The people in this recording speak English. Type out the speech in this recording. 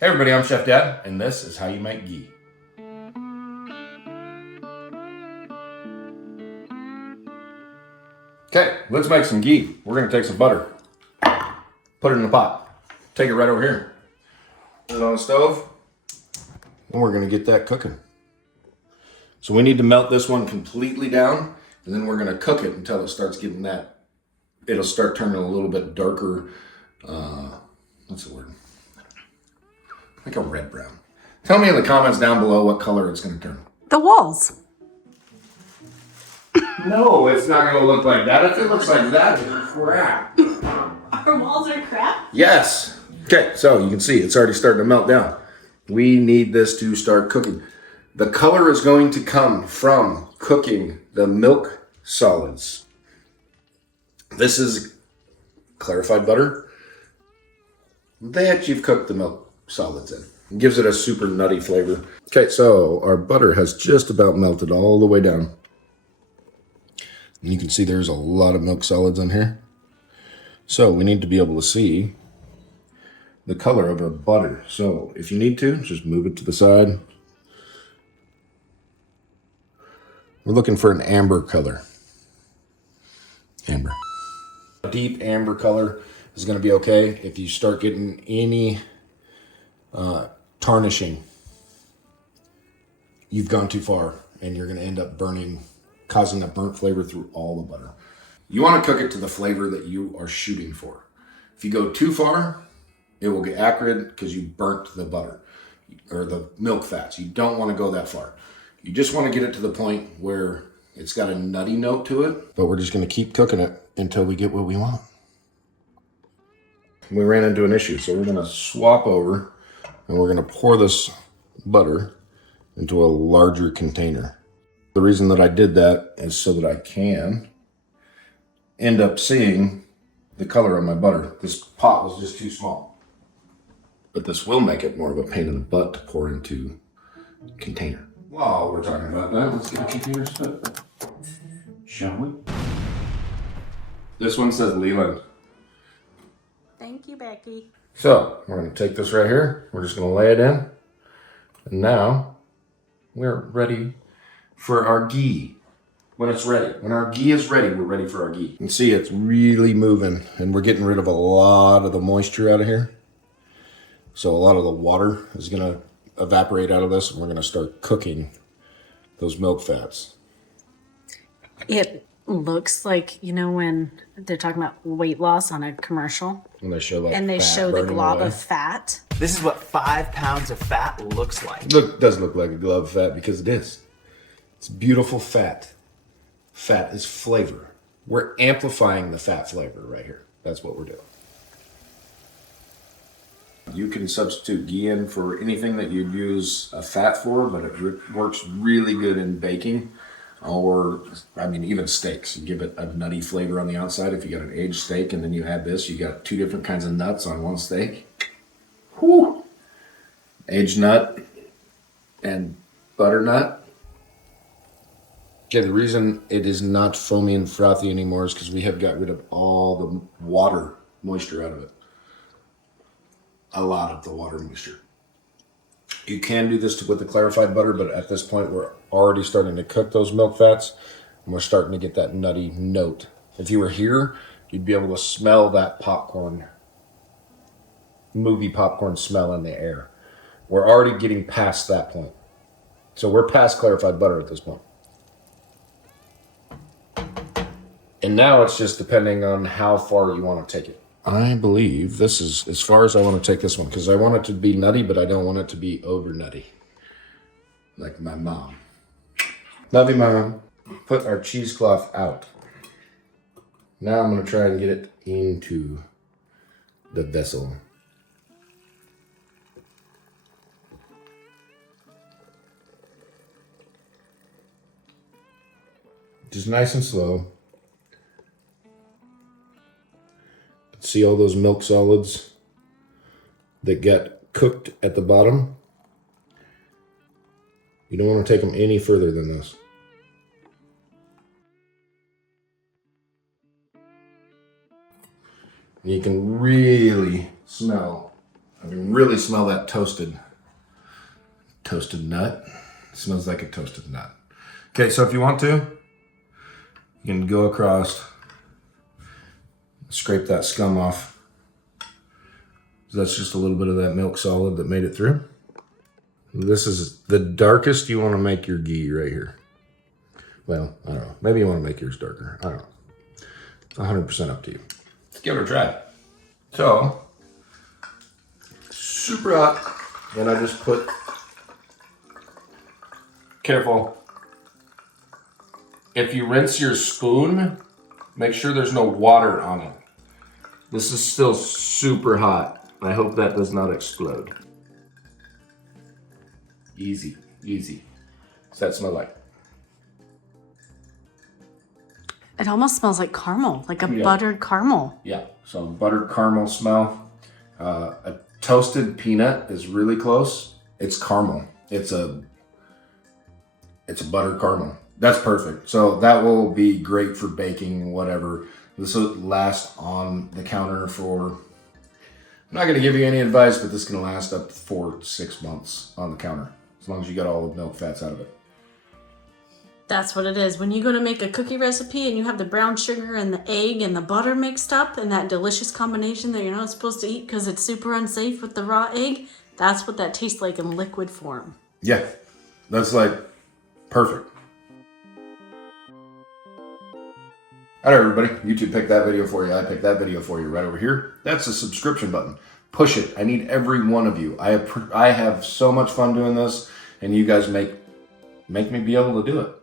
Hey everybody, I'm Chef Dad, and this is how you make ghee. Okay, let's make some ghee. We're gonna take some butter, put it in the pot, take it right over here, put it on the stove, and we're gonna get that cooking. So we need to melt this one completely down, and then we're gonna cook it until it starts getting that, it'll start turning a little bit darker, what's the word? Like a red brown. Tell me in the comments down below what color it's gonna turn. The walls. No, it's not gonna look like that. If it looks like that, it's crap. Our walls are crap? Yes. Okay, so you can see it's already starting to melt down. We need this to start cooking. The color is going to come from cooking the milk solids. This is clarified butter that you've cooked the milk solids in. It gives it a super nutty flavor. Okay, so our butter has just about melted all the way down. And you can see there's a lot of milk solids in here. So we need to be able to see the color of our butter. So if you need to, just move it to the side. We're looking for an amber color. Amber. A deep amber color is going to be okay. If you start getting any tarnishing, you've gone too far and you're going to end up burning, causing a burnt flavor through all the butter. You want to cook it to the flavor that you are shooting for. If you go too far, it will get acrid because you burnt the butter or the milk fats. You don't want to go that far. You just want to get it to the point where it's got a nutty note to it, but we're just going to keep cooking it until we get what we want. We ran into an issue, so we're going to swap over and we're going to pour this butter into a larger container. The reason that I did that is so that I can end up seeing the color of my butter. This pot was just too small. But this will make it more of a pain in the butt to pour into a container. While we're talking about that, let's get a container set, shall we? This one says Leland. Thank you, Becky. So we're going to take this right here. We're just going to lay it in. And now we're ready for our ghee. When it's ready. When our ghee is ready, we're ready for our ghee. You can see it's really moving and we're getting rid of a lot of the moisture out of here. So a lot of the water is going to evaporate out of this and we're going to start cooking those milk fats. It looks like, you know, when they're talking about weight loss on a commercial And they show like and they fat show the burning glob away. of fat. This is what 5 pounds of fat looks like. Does look like a glove of fat because it is. It's beautiful fat. Fat is flavor. We're amplifying the fat flavor right here. That's what we're doing. You can substitute ghee in for anything that you'd use a fat for, but it works really good in baking or, I mean, even steaks. You give it a nutty flavor on the outside. If you got an aged steak and then you add this, you got 2 different kinds of nuts on one steak. Whew. Aged nut and butternut. Okay, the reason it is not foamy and frothy anymore is because we have got rid of all the water moisture out of it. A lot of the water moisture. You can do this with the clarified butter, but at this point we're already starting to cook those milk fats and we're starting to get that nutty note. If you were here, you'd be able to smell that popcorn, movie popcorn smell in the air. We're already getting past that point. So we're past clarified butter at this point. And now it's just depending on how far you want to take it. I believe this is as far as I want to take this one because I want it to be nutty, but I don't want it to be over nutty. Like my mom. Love you, Mom. Put our cheesecloth out. Now I'm going to try and get it into the vessel. Just nice and slow. See all those milk solids that get cooked at the bottom? You don't want to take them any further than this. You can really smell I can really smell that toasted nut. It smells like a toasted nut. Okay, so if you want to, you can go across, scrape that scum off. That's just a little bit of that milk solid that made it through. This is the darkest you want to make your ghee right here. Well, I don't know. Maybe you want to make yours darker. I don't know. It's 100% up to you. Let's give it a try. So, super hot. And I just put, careful. If you rinse your spoon, make sure there's no water on it. This is still super hot. I hope that does not explode. Easy, easy. What's that smell like? It almost smells like caramel, like a buttered caramel. Yeah, so buttered caramel smell. A toasted peanut is really close. It's caramel. It's a buttered caramel. That's perfect. So that will be great for baking, whatever. This will last on the counter for, I'm not going to give you any advice, but this can last up to 4 to 6 months on the counter, as long as you got all the milk fats out of it. That's what it is. When you go to make a cookie recipe and you have the brown sugar and the egg and the butter mixed up in that delicious combination that you're not supposed to eat because it's super unsafe with the raw egg, that's what that tastes like in liquid form. Yeah, that's like perfect. All right, everybody, YouTube picked that video for you. I picked that video for you right over here. That's the subscription button. Push it. I need every one of you. I have so much fun doing this, and you guys make me be able to do it.